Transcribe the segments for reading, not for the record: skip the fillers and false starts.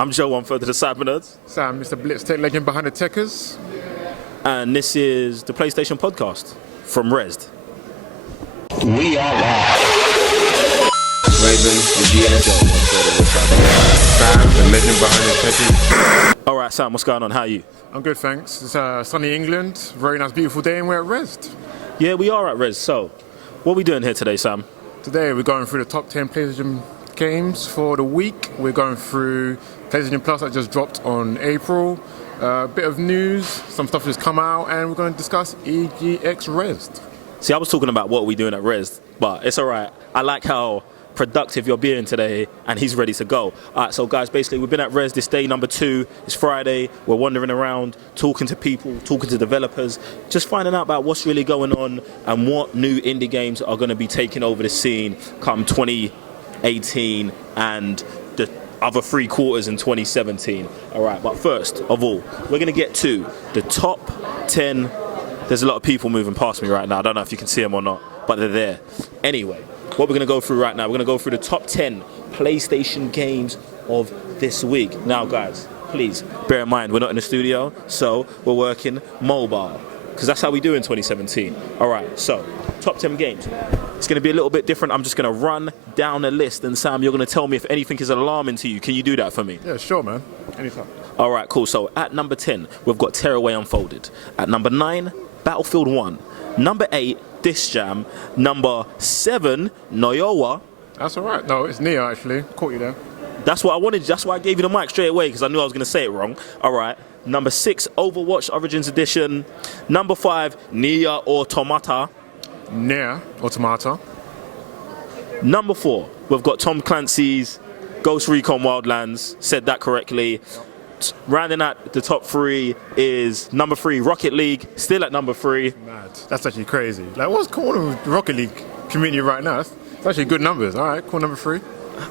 I'm Joe, one third of the CYBERNERDS. Sam, Mr. Blitz Tech legend behind the Techers. And this is the PlayStation podcast from Rezzed. We are live. Raven, the GSO, one third of the CYBERNERDS. Sam, the legend behind the Techers. Alright, Sam, what's going on? How are you? I'm good, thanks. It's sunny England. Very nice, beautiful day, and we're at Rezzed. Yeah, we are at Rezzed. So, what are we doing here today, Sam? Today, we're going through the top 10 PlayStation games for the week. We're going through PlayStation Plus that just dropped on April. A bit of news, some stuff has come out, and we're going to discuss EGX Rezzed. See, I was talking about what are we doing at Rezzed, but it's alright. I like how productive you're being today, and he's ready to go. Alright, so guys, basically we've been at Rezzed. This day number 2. It's Friday. We're wandering around, talking to people, talking to developers, just finding out about what's really going on and what new indie games are going to be taking over the scene come 2018 and the other 3 quarters in 2017. Alright, but first of all, we're going to get to the top 10. There's a lot of people moving past me right now. I don't know if you can see them or not, but they're there. Anyway, what we're going to go through right now, we're going to go through the top 10 PlayStation games of this week. Now, guys, please bear in mind, we're not in the studio, so we're working mobile, because that's how we do in 2017. All right, so top 10 games. It's going to be a little bit different. I'm just going to run down a list, and Sam, you're going to tell me if anything is alarming to you. Can you do that for me? Yeah, sure, man. Anytime. All right, cool. So at number 10, we've got Tearaway Unfolded. At number 9, Battlefield 1. Number 8, Disc Jam. Number 7, Noyowa. That's all right. No, it's Neo, actually. Caught you there. That's what I wanted. That's why I gave you the mic straight away, because I knew I was going to say it wrong. All right. Number 6, Overwatch Origins Edition. Number 5, Nier Automata. Nier Automata. Number 4, we've got Tom Clancy's Ghost Recon Wildlands. Said that correctly. Rounding out the top 3 is number 3, Rocket League. Still at number 3. Mad. That's actually crazy. Like, what's going on with the Rocket League community right now? It's actually good numbers. All right, cool. Number 3.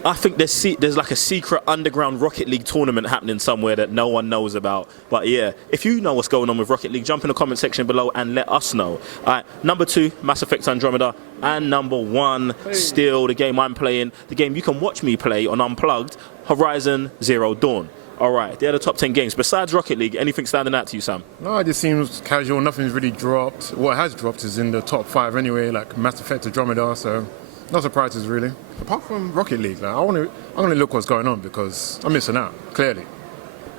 I think there's like a secret underground Rocket League tournament happening somewhere that no one knows about. But yeah, if you know what's going on with Rocket League, jump in the comment section below and let us know. All right, number 2, Mass Effect Andromeda. And number 1, still the game I'm playing, the game you can watch me play on Unplugged, Horizon Zero Dawn. All right, they're the top 10 games. Besides Rocket League, anything standing out to you, Sam? No, it just seems casual. Nothing's really dropped. What has dropped is in the top 5 anyway, like Mass Effect Andromeda, so no surprises really. Apart from Rocket League, like, I'm gonna look what's going on because I'm missing out, clearly.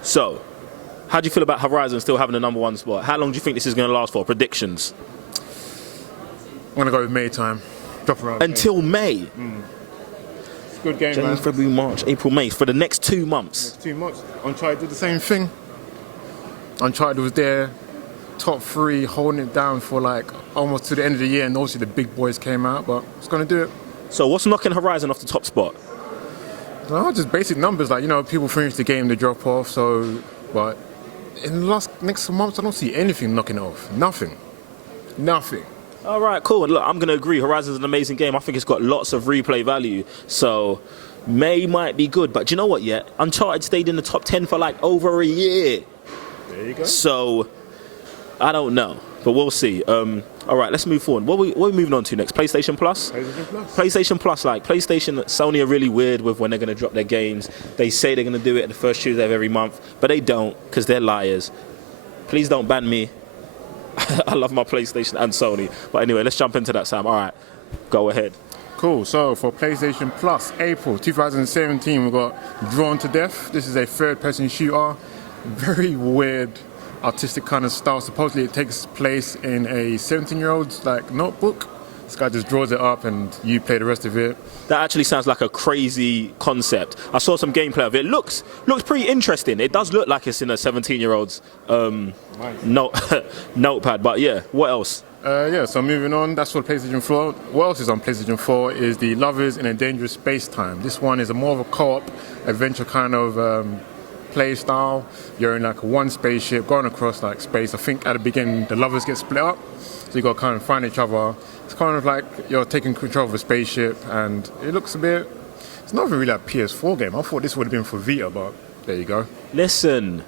So, how do you feel about Horizon still having the number 1 spot? How long do you think this is going to last for? Predictions? I'm gonna go with May time. Drop around Until May? Good game, January, man. February, March, April, May, for the next 2 months. Next 2 months. Uncharted did the same thing. Uncharted was there, top 3, holding it down for like almost to the end of the year, and obviously the big boys came out, but it's gonna do it. So what's knocking Horizon off the top spot? No, just basic numbers, like, you know, people finish the game, they drop off, so, but in the next months, I don't see anything knocking it off. Nothing. All right, cool. And look, I'm going to agree. Horizon's an amazing game. I think it's got lots of replay value. So May might be good. But do you know what yet? Uncharted stayed in the top 10 for like over a year. There you go. So I don't know. But we'll see. All right, let's move forward. What are we moving on to next? PlayStation Plus? PlayStation Plus. PlayStation Plus, like PlayStation, Sony are really weird with when they're going to drop their games. They say they're going to do it the first Tuesday of every month, but they don't because they're liars. Please don't ban me. I love my PlayStation and Sony. But anyway, let's jump into that, Sam. All right, go ahead. Cool. So for PlayStation Plus, April 2017, we've got Drawn to Death. This is a third-person shooter. Very weird, artistic kind of style. Supposedly it takes place in a 17-year-old's like notebook. This guy just draws it up and you play the rest of it. That actually sounds like a crazy concept. I saw some gameplay of it. Looks pretty interesting. It does look like it's in a 17-year-old's notepad. But yeah, what else? Yeah, so moving on, that's for PlayStation 4. What else is on PlayStation 4 is the Lovers in a Dangerous Space-Time. This one is a more of a co-op adventure kind of play style. You're in like one spaceship going across like space. I think at the beginning the lovers get split up, so you got to kind of find each other. It's kind of like you're taking control of a spaceship, and it looks a bit. It's not really like a PS4 game. I thought this would have been for Vita, but there you go. Listen,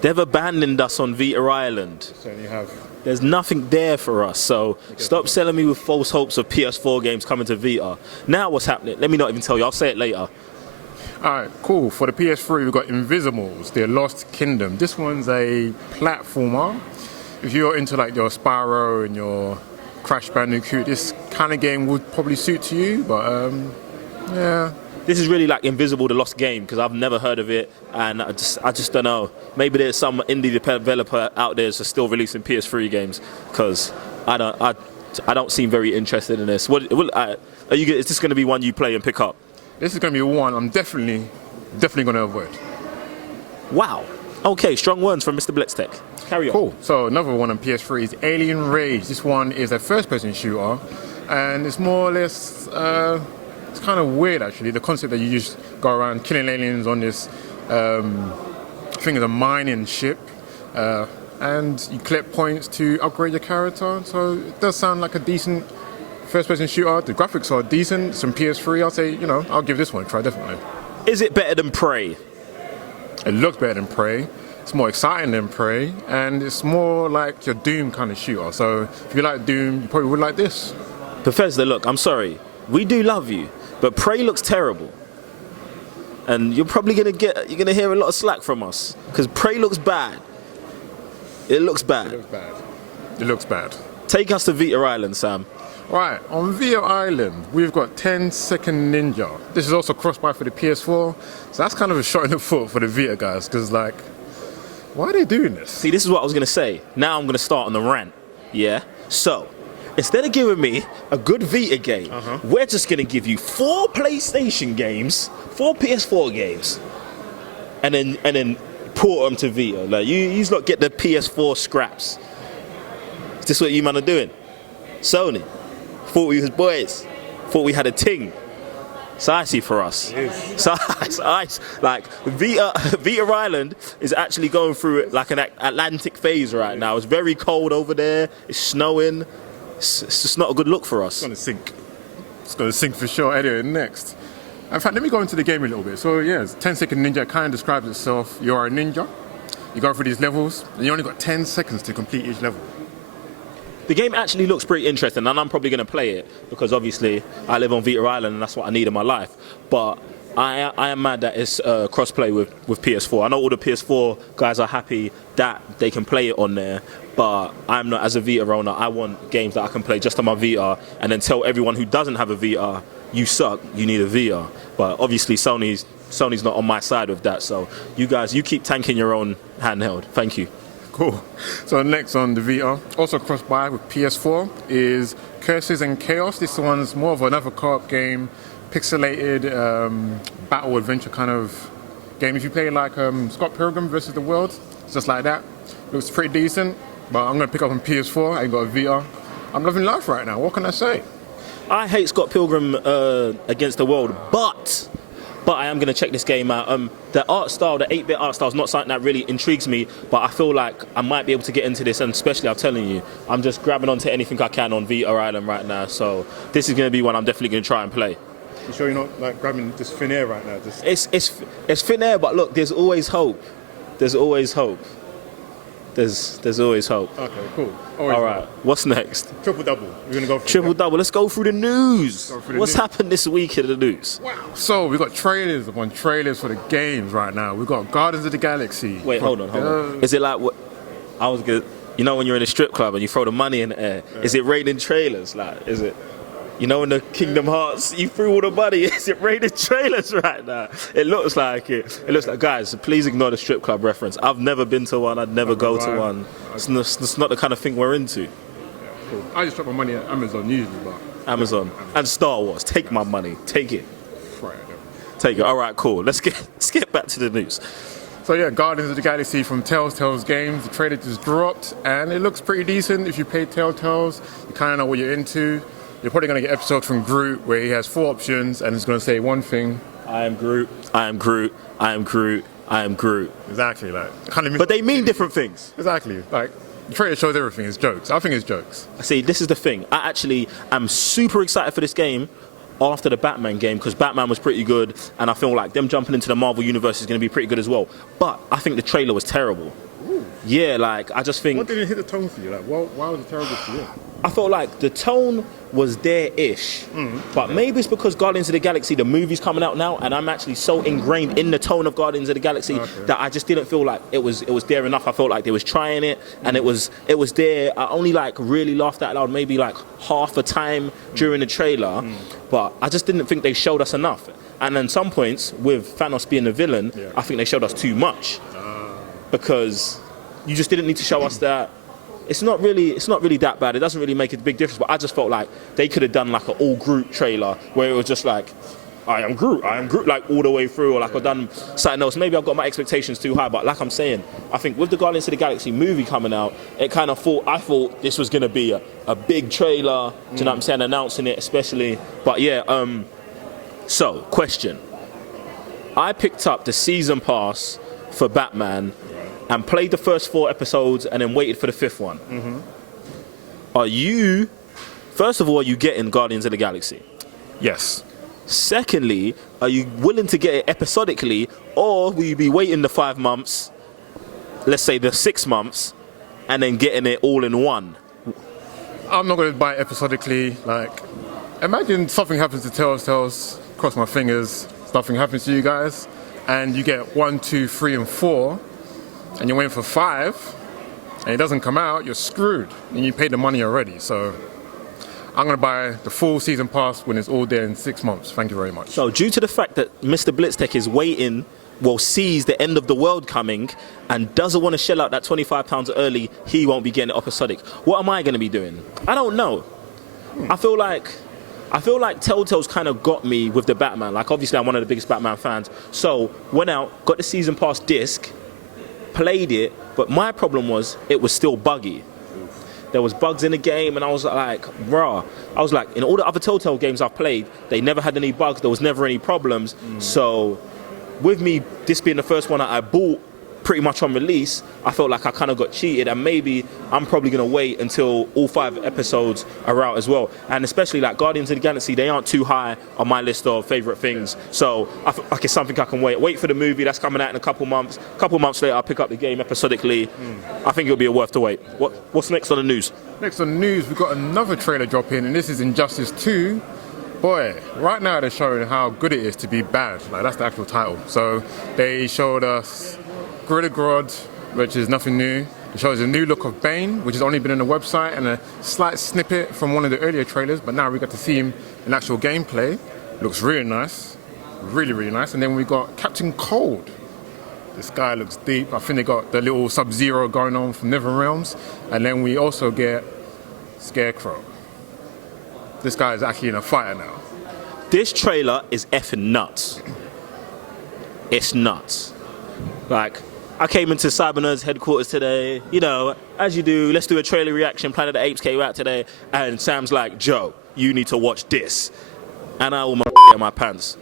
they've abandoned us on Vita Island. Certainly have. There's nothing there for us, so stop selling me with false hopes of PS4 games coming to Vita. Now what's happening? Let me not even tell you. I'll say it later. Alright, cool. For the PS3, we've got Invisibles, The Lost Kingdom. This one's a platformer. If you're into like your Spyro and your Crash Bandicoot, this kind of game would probably suit to you, but yeah. This is really like Invisible, the Lost Game, because I've never heard of it, and I just don't know. Maybe there's some indie developer out there that's still releasing PS3 games, because I don't seem very interested in this. Is this going to be one you play and pick up? This is going to be one I'm definitely going to avoid. Wow. Okay, strong words from Mr. Blitztech. Carry on. Cool. So another one on PS3 is Alien Rage. This one is a first-person shooter, and it's more or less, it's kind of weird actually. The concept that you just go around killing aliens on this, I think it's a mining ship, and you collect points to upgrade your character. So it does sound like a decent first-person shooter. The graphics are decent. Some PS3, I'll say, I'll give this one a try, definitely. Is it better than Prey? It looks better than Prey. It's more exciting than Prey, and it's more like your Doom kind of shooter. So if you like Doom, you probably would like this. Bethesda, look, I'm sorry. We do love you, but Prey looks terrible. And you're probably gonna hear a lot of slack from us, because Prey looks bad. It looks bad. It looks bad. Take us to Vita Island, Sam. Right, on Vita Island, we've got 10 Second Ninja. This is also cross-buy for the PS4, so that's kind of a shot in the foot for the Vita guys, because like, why are they doing this? See, this is what I was gonna say. Now I'm gonna start on the rant, yeah? So, instead of giving me a good Vita game, we're just gonna give you 4 PlayStation games, 4 PS4 games, and then port them to Vita. Like, you lot get the PS4 scraps. Is this what you man are doing? Sony. Thought we was boys. Thought we had a ting. It's icy for us. It's ice. Like Vita Island is actually going through like an Atlantic phase right now. It's very cold over there. It's snowing. It's just not a good look for us. It's going to sink. It's going to sink for sure. Anyway, next. In fact, let me go into the game a little bit. So yeah, 10 Second Ninja kind of describes itself. You're a ninja. You go through these levels, and you only got 10 seconds to complete each level. The game actually looks pretty interesting, and I'm probably going to play it because obviously I live on Vita Island and that's what I need in my life. But I am mad that it's cross-play with PS4. I know all the PS4 guys are happy that they can play it on there, but I'm not. As a Vita owner, I want games that I can play just on my Vita and then tell everyone who doesn't have a Vita, you suck, you need a Vita. But obviously Sony's not on my side with that, so you guys, you keep tanking your own handheld. Thank you. Cool. So next on the Vita, also cross-buy with PS4, is Curses and Chaos. This one's more of another co-op game, pixelated battle adventure kind of game. If you play like Scott Pilgrim versus the World, it's just like that. Looks pretty decent, but I'm going to pick up on PS4. I ain't got a Vita. I'm loving life right now. What can I say? I hate Scott Pilgrim against the world, but I am going to check this game out. The art style, the 8-bit art style is not something that really intrigues me, but I feel like I might be able to get into this, and especially, I'm telling you, I'm just grabbing onto anything I can on Vita Island right now, so this is going to be one I'm definitely going to try and play. You sure you're not like grabbing just thin air right now? It's thin air, but look, there's always hope. There's always hope. There's always hope. Okay, cool. All right, what's next? Triple-double. We're going to go for Triple-double. Let's go through the news. What's happened this week in the news? Wow. So we've got trailers upon trailers for the games right now. We've got Guardians of the Galaxy. Wait, hold on. Is it like what? I was good. You know when you're in a strip club and you throw the money in the air? Yeah. Is it raining trailers? Like, is it? You know in the Kingdom Hearts, you threw all the money. Is it raining trailers right now? It looks like it. It looks like, guys, please ignore the strip club reference. I've never been to one. I'd never go to one. It's not the kind of thing we're into. Yeah, cool. I just drop my money at Amazon usually, but Amazon and Star Wars. Take my money. Take it. Right. Take it. All right, cool. Let's get back to the news. So yeah, Guardians of the Galaxy from Telltale's games. The trailer just dropped, and it looks pretty decent. If you play Telltale's, you kind of know what you're into. You're probably going to get episodes from Groot where he has 4 options and he's going to say one thing. I am Groot. I am Groot. I am Groot. I am Groot. Exactly, like but they mean different things. Exactly, like the trailer shows everything. It's jokes. I think it's jokes. See, this is the thing. I actually am super excited for this game after the Batman game because Batman was pretty good, and I feel like them jumping into the Marvel universe is going to be pretty good as well. But I think the trailer was terrible. Ooh. Yeah, like I just think. What didn't hit the tone for you? Like, why was it terrible for you? I felt like the tone was there-ish. But maybe it's because Guardians of the Galaxy, the movie's coming out now, and I'm actually so ingrained in the tone of Guardians of the Galaxy that I just didn't feel like it was there enough. I felt like they was trying it, and it was there. I only like really laughed out loud maybe like half a time during the trailer, but I just didn't think they showed us enough. And then some points with Thanos being the villain, I think they showed us too much because you just didn't need to show us that. It's not really that bad. It doesn't really make a big difference. But I just felt like they could have done like an all Groot trailer where it was just like, I am Groot, like all the way through, or like I've done something else. Maybe I've got my expectations too high, but like I'm saying, I think with the Guardians of the Galaxy movie coming out, I thought this was gonna be a big trailer. Do you know what I'm saying? Announcing it, especially. But yeah. So question: I picked up the season pass for Batman and played the first 4 episodes and then waited for the 5th one. First of all, are you getting Guardians of the Galaxy? Yes. Secondly, are you willing to get it episodically, or will you be waiting the 5 months, let's say the 6 months, and then getting it all in one? I'm not going to buy it episodically. Like, imagine something happens to Tails, cross my fingers, something happens to you guys, and you get 1, 2, 3, and 4, and you're waiting for 5, and it doesn't come out, you're screwed, and you paid the money already. So I'm going to buy the full season pass when it's all there in 6 months. Thank you very much. So due to the fact that Mr. Blitztech is waiting, sees the end of the world coming, and doesn't want to shell out that £25 early, he won't be getting it episodic. What am I going to be doing? I don't know. I feel like Telltale's kind of got me with the Batman. Like, obviously, I'm one of the biggest Batman fans. So, went out, got the season pass disc, played it, but my problem was it was still buggy. There was bugs in the game, and I was like, bruh. I was like, in all the other Telltale games I've played, they never had any bugs. There was never any problems. So, with me, this being the first one that I bought pretty much on release, I felt like I kind of got cheated, and maybe I'm probably going to wait until all 5 episodes are out as well. And especially like Guardians of the Galaxy, they aren't too high on my list of favorite things. So I feel like it's something I can wait for the movie that's coming out in a couple months. A couple months later, I'll pick up the game episodically. I think it'll be worth the wait. What's next on the news? Next on the news, we've got another trailer drop in, and this is Injustice 2. Boy, right now they're showing how good it is to be bad. Like, that's the actual title. So they showed us Gorilla Grodd, which is nothing new. It shows a new look of Bane, which has only been on the website, and a slight snippet from one of the earlier trailers, but now we got to see him in actual gameplay. Looks really nice. Really, really nice. And then we got Captain Cold. This guy looks deep. I think they got the little Sub-Zero going on from Nether Realms. And then we also get Scarecrow. This guy is actually in a fighter now. This trailer is effing nuts. It's nuts. Like, I came into CYBERNERDS headquarters today, you know, as you do, let's do a trailer reaction, Planet of the Apes came out today, and Sam's like, Joe, you need to watch this. And I almost in my pants.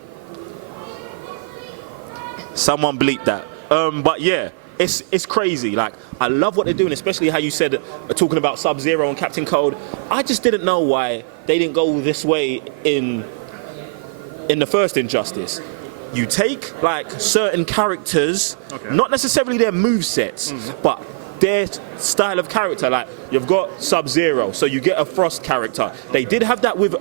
Someone bleep that. But yeah, it's crazy. Like, I love what they're doing, especially how you said, talking about Sub-Zero and Captain Cold. I just didn't know why they didn't go this way in the first Injustice. You take like certain characters, not necessarily their movesets, but their style of character. Like, you've got Sub-Zero, so you get a Frost character. They did have that with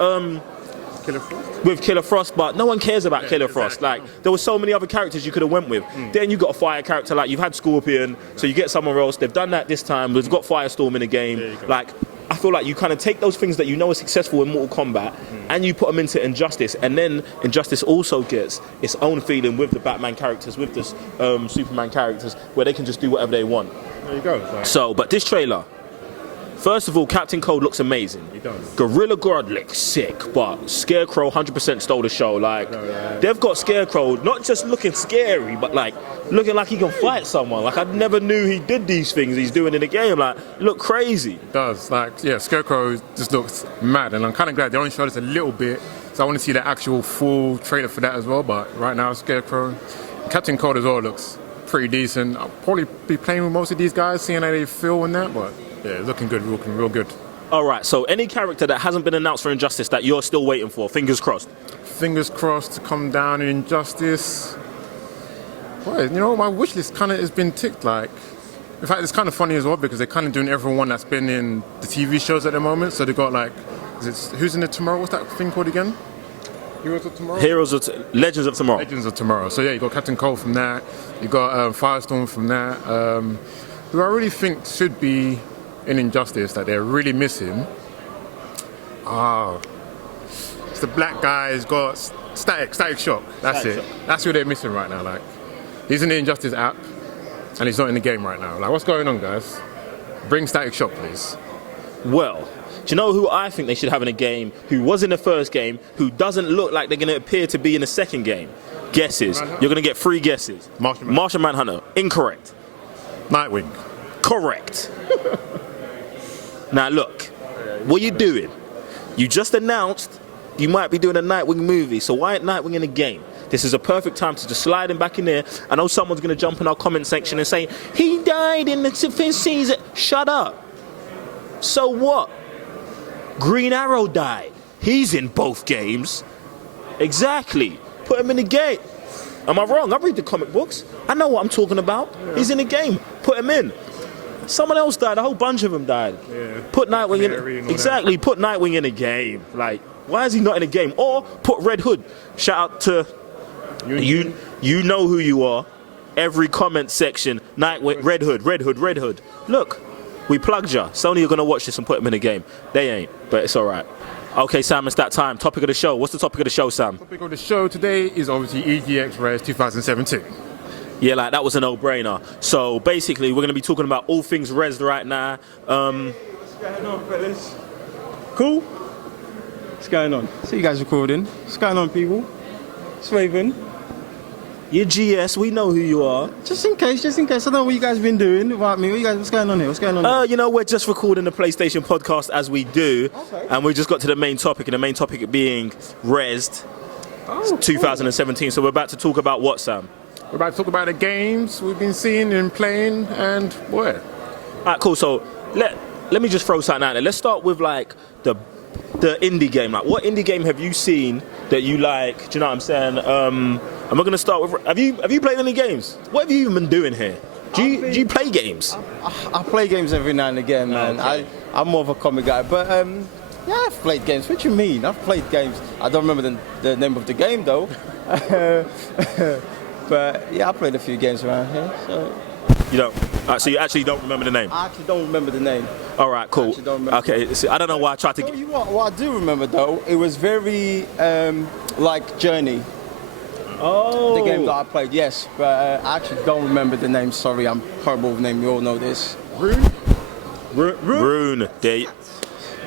Killer Frost, but no one cares about Killer Frost. Like, there were so many other characters you could have went with. Then you got a fire character, like you've had Scorpion, so you get someone else. They've done that this time. We've got Firestorm in the game. Like, I feel like you kind of take those things that you know are successful in Mortal Kombat and you put them into Injustice, and then Injustice also gets its own feeling with the Batman characters, with the Superman characters, where they can just do whatever they want. There you go. So, but this trailer, first of all, Captain Cold looks amazing. He does. Gorilla Grodd looks sick, but Scarecrow 100% stole the show. Like, they've got Scarecrow not just looking scary, but like looking like he can fight someone. Like, I never knew he did these things he's doing in the game. Like, look crazy. It does. Like, yeah, Scarecrow just looks mad, and I'm kind of glad they only showed us a little bit, so I want to see the actual full trailer for that as well. But right now, Scarecrow, Captain Cold as well looks pretty decent. I'll probably be playing with most of these guys, seeing how they feel in that, but yeah, looking good, looking real good. All right, so any character that hasn't been announced for Injustice that you're still waiting for, fingers crossed. Fingers crossed to come down in Injustice. Boy, you know, my wish list kind of has been ticked. Like, in fact, it's kind of funny as well because they're kind of doing everyone that's been in the TV shows at the moment. So they've got like who's in the Tomorrow? What's that thing called again? Heroes of Tomorrow? Legends of Tomorrow. Legends of Tomorrow. So yeah, you got Captain Cold from that. You got Firestorm from that. Who I really think should be in Injustice that they're really missing. It's the black guy who's got Static Shock. That's it. That's who they're missing right now. Like, he's in the Injustice app, and he's not in the game right now. Like, what's going on, guys? Bring Static Shock, please. Well, do you know who I think they should have in a game, who was in the first game, who doesn't look like they're going to appear to be in the second game? Guesses. You're going to get 3 guesses. Martian Manhunter. Incorrect. Nightwing. Correct. Now look, what are you doing? You just announced you might be doing a Nightwing movie, so why ain't Nightwing in a game? This is a perfect time to just slide him back in there. I know someone's going to jump in our comment section and say, he died in the 5th season. Shut up. So what? Green Arrow died. He's in both games. Exactly. Put him in the game. Am I wrong? I read the comic books. I know what I'm talking about. Yeah. He's in the game. Put him in. Someone else died. A whole bunch of them died. Yeah. Put Nightwing in. Exactly. Put Nightwing in a game. Like, why is he not in a game? Or put Red Hood. Shout out to you. You know who you are. Every comment section. Nightwing. Red Hood. Look. We plugged ya. Sony are going to watch this and put them in a game. They ain't, but it's all right. Okay, Sam, it's that time. Topic of the show. What's the topic of the show, Sam? Topic of the show today is obviously EGX Rezzed 2017. Yeah, like that was a no-brainer. So basically, we're going to be talking about all things Rezzed right now. What's going on, fellas? Cool? What's going on? See you guys recording. What's going on, people? It's Raven. You're GS, we know who you are. Just in case. I don't know what you guys been doing without me. What's going on here? You know, we're just recording the PlayStation podcast as we do. Okay. And we just got to the main topic, and the main topic being Rezzed 2017. Cool. So we're about to talk about what, Sam? We're about to talk about the games we've been seeing and playing and where. All right, cool. So let me just throw something out there. Let's start with like the indie game. Like, what indie game have you seen that you like? Do you know what I'm saying? I'm not going to start with. Have you played any games? What have you even been doing here? Do you play games? I play games every now and again, man. Okay. I'm more of a comic guy, but yeah, I've played games. What do you mean? I've played games. I don't remember the name of the game though. But yeah, I played a few games around here. So. You don't. So you actually don't remember the name? I actually don't remember the name. All right, cool. Okay, so I don't know why I tried to. Tell you what I do remember though, it was very like Journey. Oh. The game that I played, yes, but I actually don't remember the name. Sorry, I'm horrible with name. You all know this. Rune.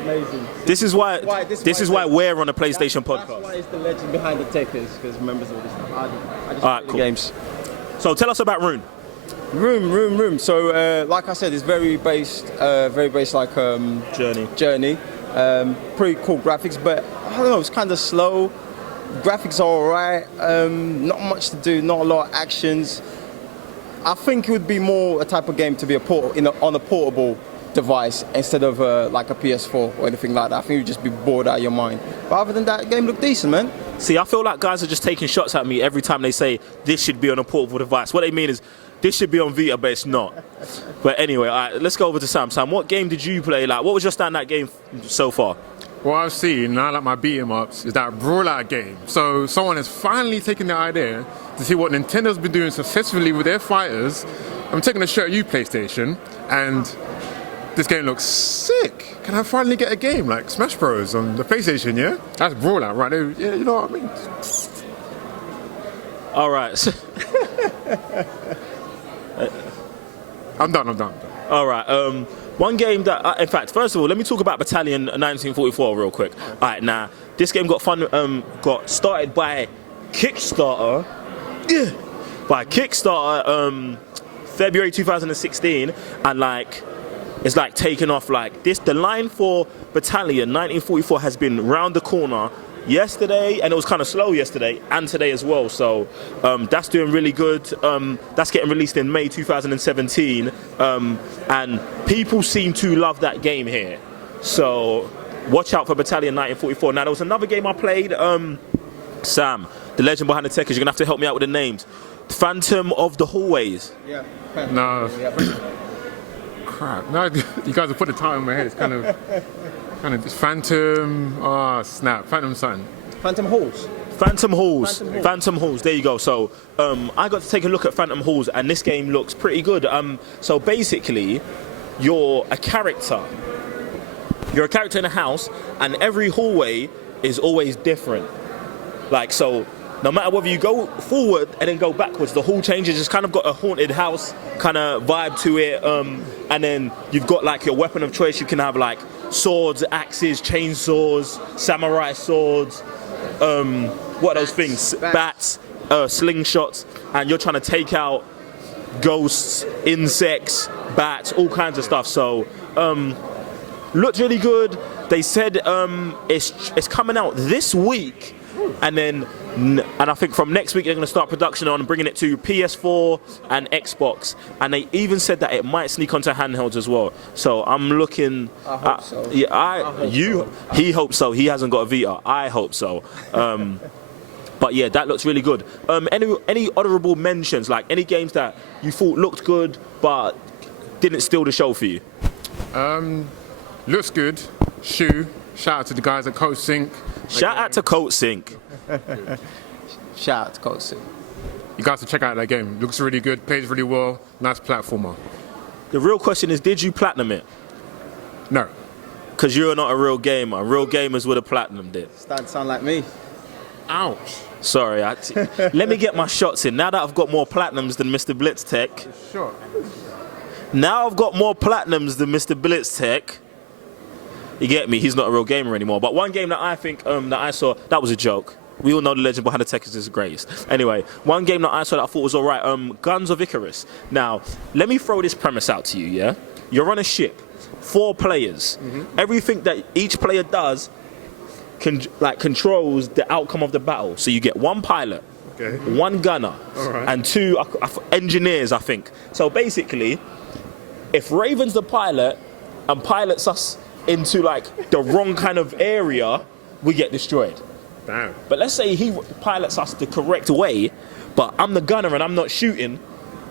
Amazing. This is why we're on a PlayStation podcast. That's why it's the legend behind the Techers, because remembers all this stuff. I just play the games. So tell us about Rune. Room. So, like I said, it's very based like Journey. Pretty cool graphics, but I don't know, it's kind of slow. Graphics are alright. Not much to do, not a lot of actions. I think it would be more a type of game to be on a portable device instead of like a PS4 or anything like that. I think you'd just be bored out of your mind. But other than that, the game looked decent, man. See, I feel like guys are just taking shots at me every time they say this should be on a portable device. What they mean is this should be on Vita, but it's not. But anyway, all right, let's go over to Sam. Sam, what game did you play? Like, what was your standout game so far? What I've seen, and I like my beat 'em ups, is that Brawlout game. So someone has finally taken the idea to see what Nintendo's been doing successfully with their fighters. I'm taking a shot at you, PlayStation, and this game looks sick. Can I finally get a game like Smash Bros on the PlayStation, yeah? That's Brawlout right there. Yeah, you know what I mean? All right. I'm done. All right. One game that, in fact, first of all, let me talk about Battalion 1944 real quick. All right, now, this game got started by Kickstarter. February 2016, and like, it's like taken off like this. The line for Battalion 1944 has been round the corner yesterday, and it was kind of slow yesterday and today as well. So that's doing really good. That's getting released in May 2017, and people seem to love that game here. So watch out for Battalion 1944. Now there was another game I played. Sam, the legend behind the Techers, you're gonna have to help me out with the names. Phantom of the Hallways. Yeah. No. Crap. No, you guys have put the time in my head. It's kind of. Kind of Phantom. Oh snap! Phantom something. Phantom Halls. Phantom Halls. There you go. So I got to take a look at Phantom Halls, and this game looks pretty good. So basically, you're a character. You're a character in a house, and every hallway is always different. Like, so no matter whether you go forward and then go backwards, the hall changes. It's kind of got a haunted house kind of vibe to it. And then you've got like your weapon of choice. You can have like swords, axes, chainsaws, samurai swords. What are those things? Bats, slingshots, and you're trying to take out ghosts, insects, bats, all kinds of stuff. So, looked really good. They said it's coming out this week, and I think from next week they're going to start production on bringing it to PS4 and Xbox. And they even said that it might sneak onto handhelds as well. So I'm looking. I hope so. Yeah, he hopes so. He hasn't got a Vita. I hope so. But yeah, that looks really good. Any honorable mentions, like any games that you thought looked good but didn't steal the show for you? Looks good. Shoe. Shout out to the guys at Coat Sync. Shout out to Coat Sync. Shout out to Coat Sync. You guys should check out that game. Looks really good. Plays really well. Nice platformer. The real question is, did you platinum it? No. Because you're not a real gamer. Real gamers would have platinumed it. Starting to sound like me. Ouch. Sorry. Let me get my shots in. Now that I've got more platinums than Mr. Blitztech. Sure. Now I've got more platinums than Mr. Blitztech. You get me? He's not a real gamer anymore. But one game that I think that I saw, that was a joke. We all know the legend behind the tech is the greatest. Anyway, one game that I saw that I thought was all right, Guns of Icarus. Now, let me throw this premise out to you, yeah? You're on a ship, 4 players. Everything that each player does controls the outcome of the battle. So you get 1 pilot, Okay. 1 gunner, Alright. and 2 engineers, I think. So basically, if Raven's the pilot and pilots us into like the wrong kind of area, we get destroyed. Damn. But let's say he pilots us the correct way, but I'm the gunner and I'm not shooting,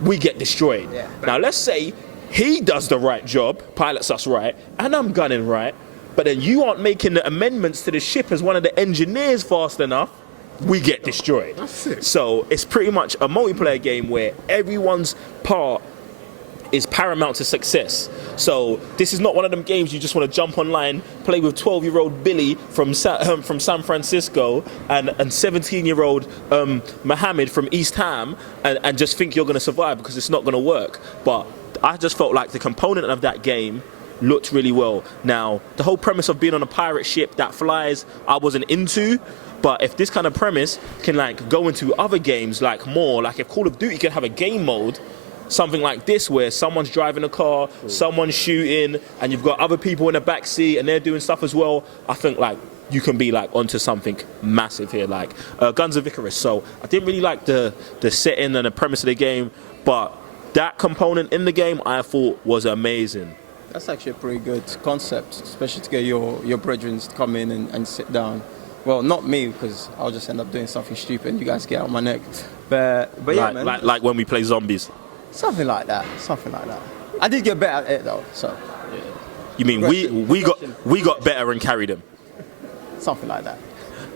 we get destroyed. Yeah. Now let's say he does the right job, pilots us right, and I'm gunning right, but then you aren't making the amendments to the ship as one of the engineers fast enough, we get destroyed. That's sick. So it's pretty much a multiplayer game where everyone's part is paramount to success. So this is not one of them games you just want to jump online, play with 12-year-old Billy from San Francisco and 17-year-old Mohammed from East Ham and just think you're going to survive, because it's not going to work. But I just felt like the component of that game looked really well. Now, the whole premise of being on a pirate ship that flies, I wasn't into. But if this kind of premise can like go into other games, like more, like if Call of Duty can have a game mode, something like this where someone's driving a car, someone's shooting, and you've got other people in the back seat and they're doing stuff as well, I think like you can be like onto something massive here, like Guns of Icarus. So I didn't really like the setting and the premise of the game, but that component in the game I thought was amazing. That's actually a pretty good concept, especially to get your brethren to come in and sit down. Well, not me, because I'll just end up doing something stupid and you guys get out my neck. But yeah, man. Like when we play zombies. Something like that. I did get better at it though, so. You mean we got better and carried them? Something like that.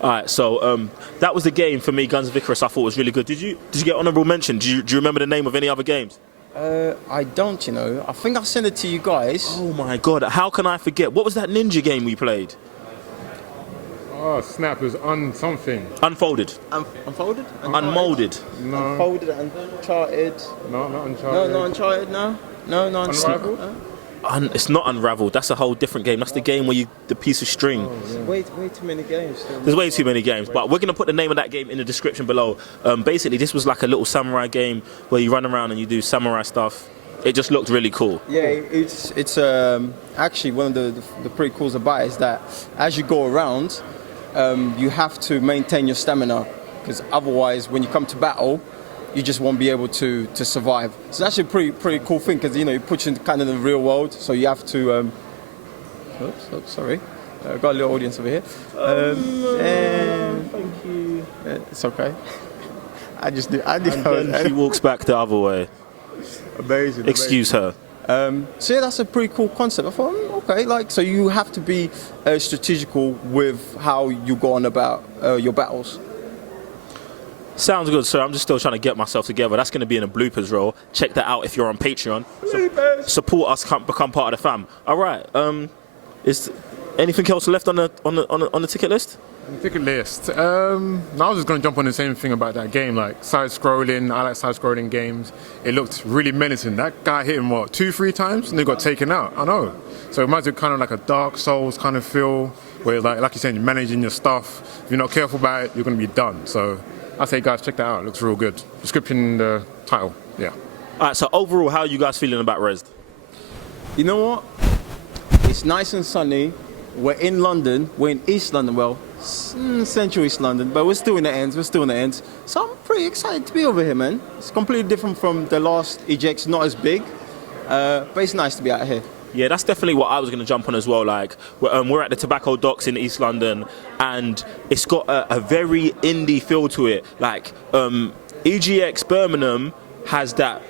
All right, so that was the game for me. Guns of Icarus, I thought was really good. Did you get honorable mention? Do you remember the name of any other games? I don't, you know. I think I sent it to you guys. Oh my God, how can I forget? What was that ninja game we played? Oh snap! It was something. Unfolded. Unfolded? Unmolded. No. Unfolded, Uncharted. No, not Uncharted. No, Uncharted, no. No, Unraveled? It's not Unraveled. That's a whole different game. That's the game where the piece of string. Way too many games. There's way too many games, but we're going to put the name of that game in the description below. Basically, this was like a little samurai game where you run around and you do samurai stuff. It just looked really cool. Yeah, it's actually one of the pretty cools about it is that as you go around, you have to maintain your stamina, because otherwise when you come to battle, you just won't be able to survive. So that's a pretty cool thing, because you know, it puts you in kind of the real world, so you have to oops, sorry. Got a little audience over here. Thank you. It's okay. I And then she walks back the other way. Amazing. Excuse her. So yeah, that's a pretty cool concept. I thought, okay, like, so you have to be strategical with how you go on about your battles. Sounds good, sir. I'm just still trying to get myself together. That's going to be in a bloopers roll. Check that out if you're on Patreon. Support us, become part of the fam. All right. Is anything else left on the ticket list? Ticket list. I was just going to jump on the same thing about that game, like side-scrolling. I like side-scrolling games. It looked really menacing. That guy hit him, what, 2-3 times? And they got taken out. I know. So it reminds me of kind of like a Dark Souls kind of feel, where like you said, you're managing your stuff. If you're not careful about it, you're going to be done. So I say, guys, check that out. It looks real good. Description, the title, yeah. All right, so overall, how are you guys feeling about Rezzed? You know what? It's nice and sunny. We're in London. We're in East London. Well, central East London, but we're still in the ends. So I'm pretty excited to be over here, man. It's completely different from the last EGX. Not as big, but it's nice to be out here. Yeah, that's definitely what I was going to jump on as well. Like, we're at the Tobacco Docks in East London, and it's got a very indie feel to it. Like, EGX Birmingham has that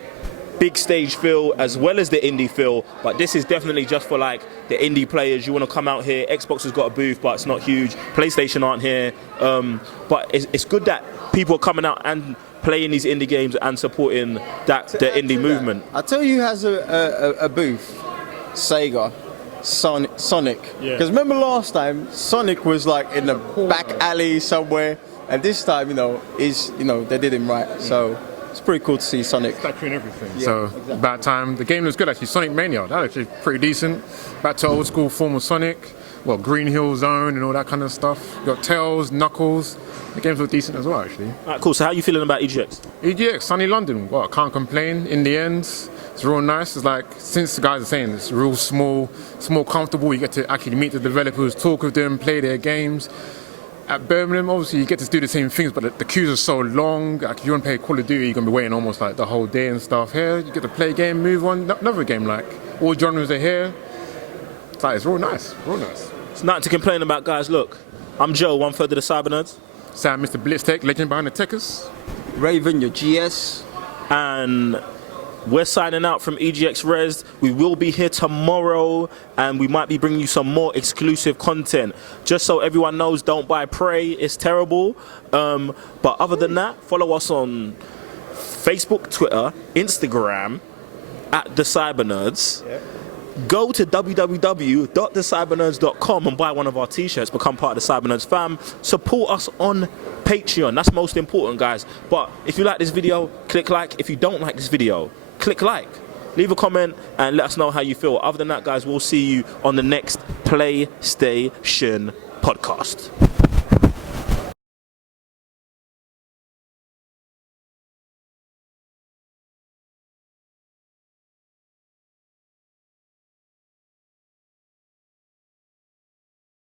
big stage feel as well as the indie feel, but this is definitely just for like the indie players. You want to come out here. Xbox has got a booth, but it's not huge. PlayStation aren't here, but it's good that people are coming out and playing these indie games and supporting the indie movement. I tell you, who has a booth? Sega, Sonic. Because remember last time, Sonic was like in the back alley somewhere, and this time, they did him right. So it's pretty cool to see Sonic. Statue and everything. Yeah, So exactly. About time. The game looks good actually. Sonic Mania, that actually pretty decent. Back to old school form of Sonic. Well, Green Hill Zone and all that kind of stuff. You got Tails, Knuckles. The games look decent as well actually. All right, cool. So how are you feeling about EGX? EGX, sunny London. Well, can't complain. In the end, it's real nice. It's like, since the guys are saying it's real small, comfortable. You get to actually meet the developers, talk with them, play their games. At Birmingham, obviously, you get to do the same things, but the queues are so long. Like, if you want to play Call of Duty, you're going to be waiting almost like the whole day and stuff. Here, you get to play a game, move on, another game. Like, all genres are here. It's real nice, real nice. It's nothing to complain about, guys. Look, I'm Joe, 1/3 of the CYBERNERDS. Sam, Mr. Blitztech, legend behind the techers. Raven, your GS. And we're signing out from EGX Rezzed. We will be here tomorrow, and we might be bringing you some more exclusive content. Just so everyone knows, don't buy Prey, it's terrible. But other than that, follow us on Facebook, Twitter, Instagram, at the CYBERNERDS. Yeah. Go to www.thecybernerds.com and buy one of our t-shirts, become part of the CYBERNERDS fam. Support us on Patreon. That's most important, guys. But if you like this video, click like. If you don't like this video, click like. Leave a comment and let us know how you feel. Other than that, guys, we'll see you on the next PlayStation podcast.